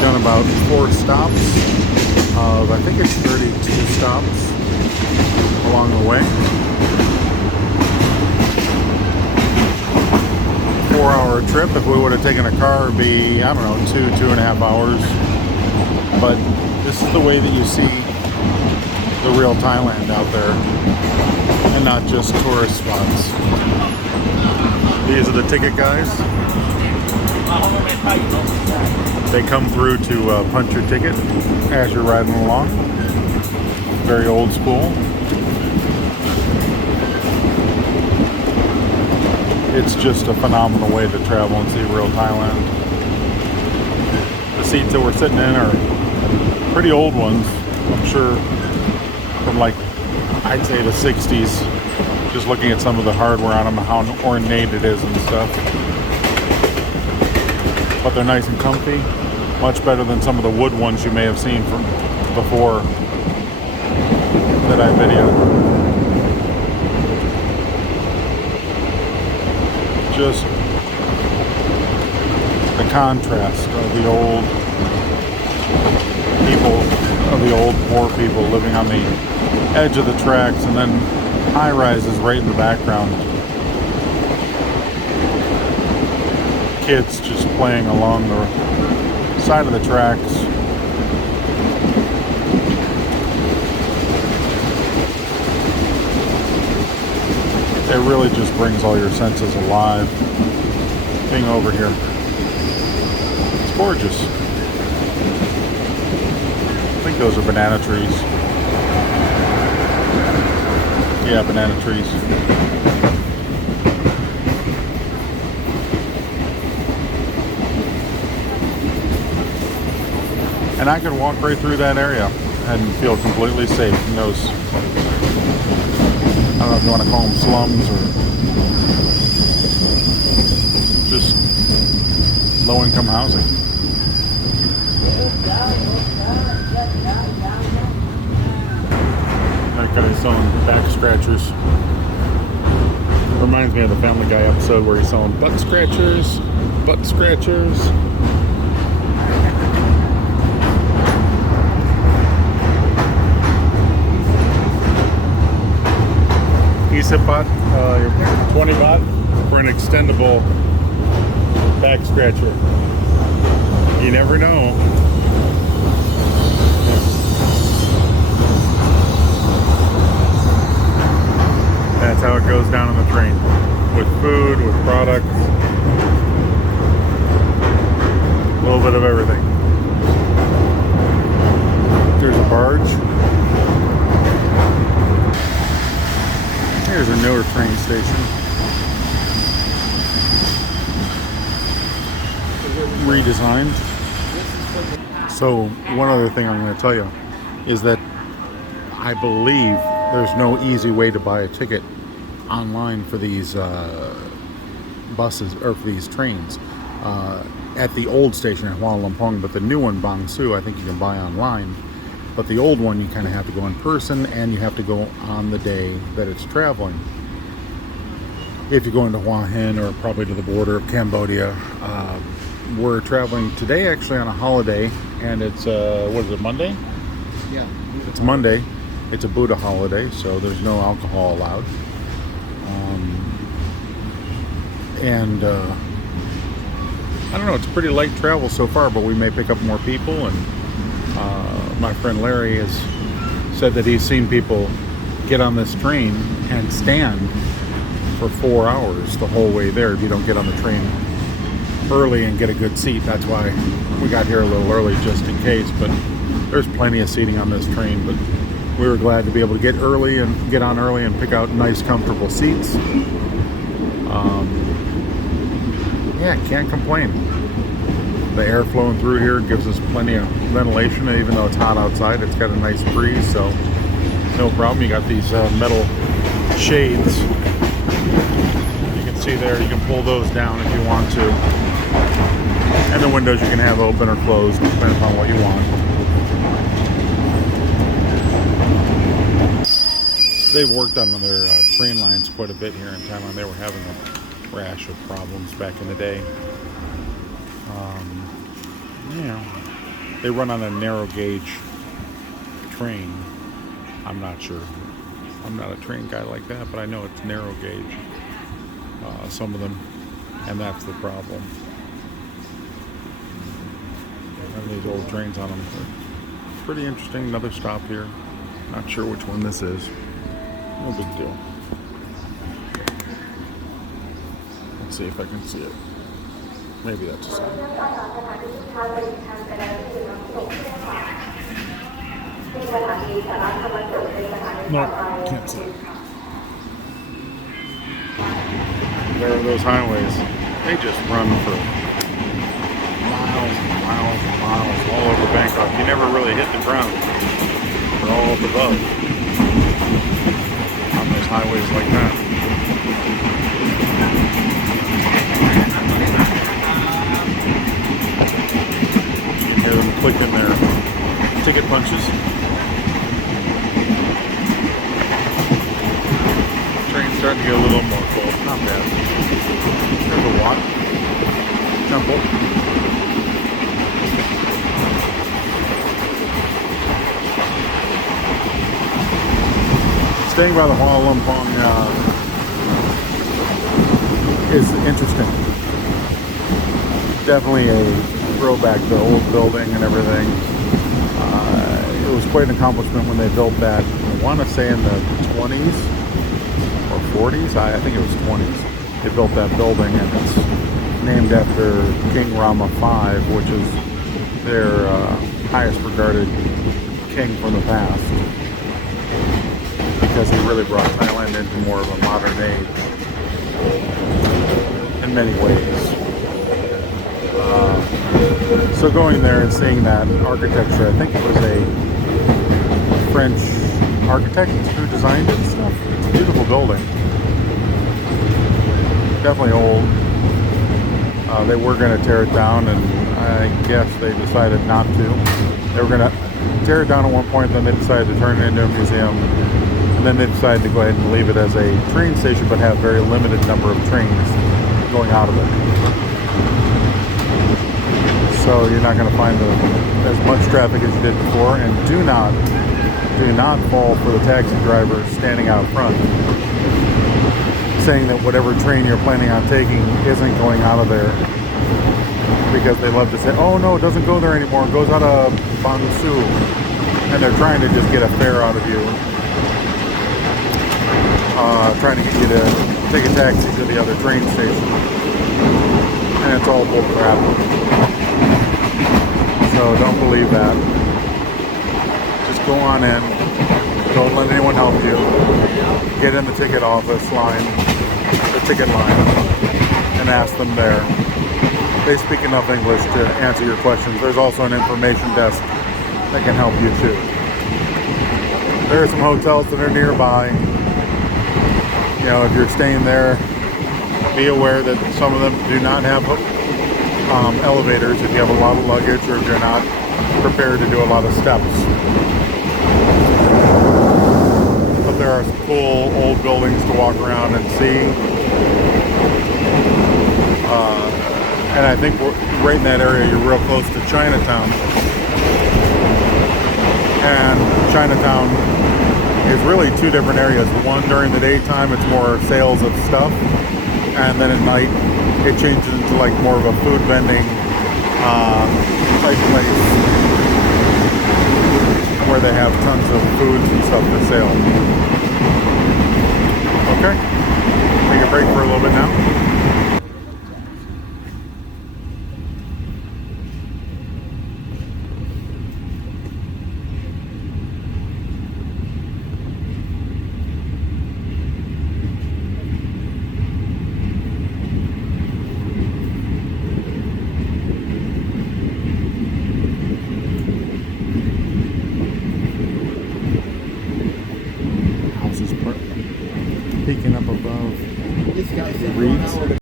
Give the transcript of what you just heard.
done about 4 stops of, I think it's 32 stops along the way. 4-hour trip. If we would have taken a car, it would be, I don't know, 2.5 hours. But this is the way that you see the real Thailand out there, and not just tourist spots. These are the ticket guys. They come through to punch your ticket as you're riding along. Very old school. It's just a phenomenal way to travel and see real Thailand. The seats that we're sitting in are pretty old ones. I'm sure from like, I'd say the 60s. Just looking at some of the hardware on them, how ornate it is and stuff. But they're nice and comfy. Much better than some of the wood ones you may have seen from before that I videoed. Just the contrast of the old people, of the old poor people living on the edge of the tracks, and then high rises right in the background. Kids just playing along the side of the tracks. It really just brings all your senses alive being over here. It's gorgeous. I think those are banana trees. Yeah, banana trees. And I could walk right through that area and feel completely safe in those, I don't know if you want to call them slums or just low-income housing. That guy's selling back scratchers. Reminds me of the Family Guy episode where he's selling butt scratchers. Butt scratchers. Isip baht, 20 baht for an extendable back scratcher. You never know. That's how it goes down on the train. With food, with products. A little bit of everything. There's a barge. Here's a newer train station. Redesigned. So, one other thing I'm going to tell you is that I believe there's no easy way to buy a ticket online for these buses, or for these trains. At the old station at Lamphong, but the new one, Bang Su, I think you can buy online. But the old one, you kind of have to go in person, and you have to go on the day that it's traveling. If you go into Hua Hin, or probably to the border of Cambodia. We're traveling today actually on a holiday, and it's, what is it, Monday? Yeah. It's Monday. It's a Buddha holiday, so there's no alcohol allowed. I don't know, it's pretty light travel so far, but we may pick up more people, and my friend Larry has said that he's seen people get on this train and stand for 4 hours the whole way there if you don't get on the train early and get a good seat. That's why we got here a little early, just in case, but there's plenty of seating on this train. But we were glad to be able to get on early and pick out nice comfortable seats. Yeah, can't complain. The air flowing through here gives us plenty of ventilation, and even though it's hot outside, it's got a nice breeze, so no problem. You got these metal shades. You can see there, you can pull those down if you want to. And the windows you can have open or closed, depending upon what you want. They've worked on their train lines quite a bit here in Thailand. They were having a rash of problems back in the day. they run on a narrow gauge train. I'm not sure. I'm not a train guy like that, but I know it's narrow gauge. Some of them, and that's the problem. And these old trains on them. Pretty interesting. Another stop here. Not sure which one this is. No big deal. Let's see if I can see it. Maybe that's a sign. No, can't see it. There are those highways. They just run for miles and miles and miles all over Bangkok. You never really hit the ground. They're all up above on those highways like that. You can hear them clicking their ticket punches. Train's starting to get a little more full. Not bad. There's a Wat temple. Staying by the Lamphong is interesting. Definitely a throwback to the old building and everything. It was quite an accomplishment when they built that. I want to say in the 20s or 40s. I think it was 20s. They built that building, and it's named after King Rama V, which is their highest regarded king from the past, because he really brought Thailand into more of a modern age in many ways. So going there and seeing that architecture, I think it was a French architect who designed it and stuff. It's a beautiful building. Definitely old. They were going to tear it down, and I guess they decided not to. They were going to tear it down at one point, then they decided to turn it into a museum. And then they decided to go ahead and leave it as a train station, but have very limited number of trains going out of it. So you're not going to find as much traffic as you did before, and do not fall for the taxi drivers standing out front, saying that whatever train you're planning on taking isn't going out of there, because they love to say, "Oh no, it doesn't go there anymore. It goes out of Bangsu," and they're trying to just get a fare out of you. Trying to get you to take a taxi to the other train station, and it's all bull crap. So don't believe that. Just go on in. Don't let anyone help you. Get in the ticket office line, the ticket line, and ask them there. They speak enough English to answer your questions. There's also an information desk that can help you too. There are some hotels that are nearby. You know, if you're staying there, be aware that some of them do not have elevators if you have a lot of luggage, or if you're not prepared to do a lot of steps. But there are some cool old buildings to walk around and see. And I think right in that area, you're real close to Chinatown. And Chinatown is really two different areas. One, during the daytime, it's more sales of stuff, and then at night it changes into like more of a food vending type place, where they have tons of foods and stuff for sale. Okay, take a break for a little bit now. Peeking up above the reef.